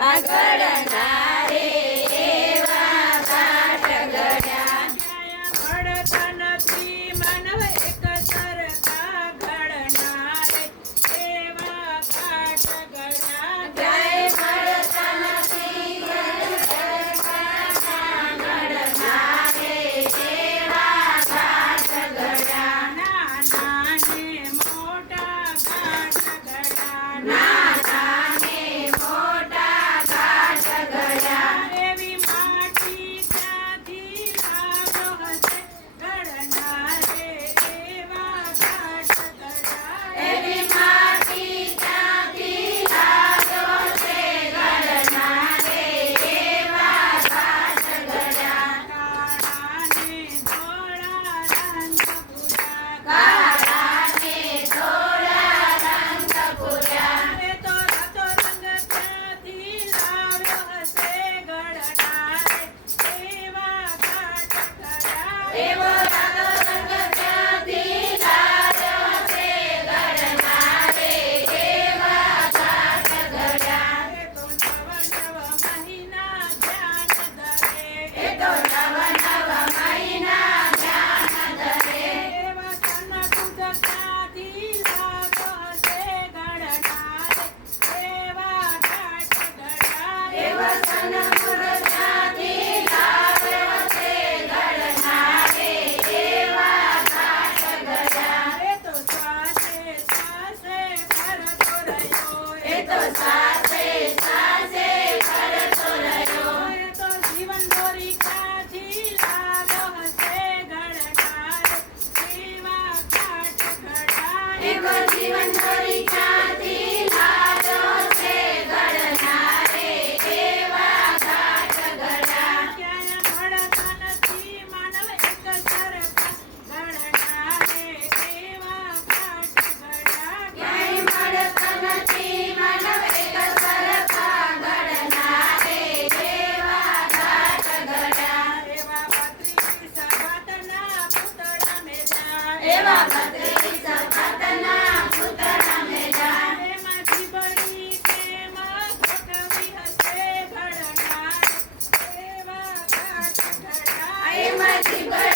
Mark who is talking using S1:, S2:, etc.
S1: આગળના we Amen. when mighty, mighty.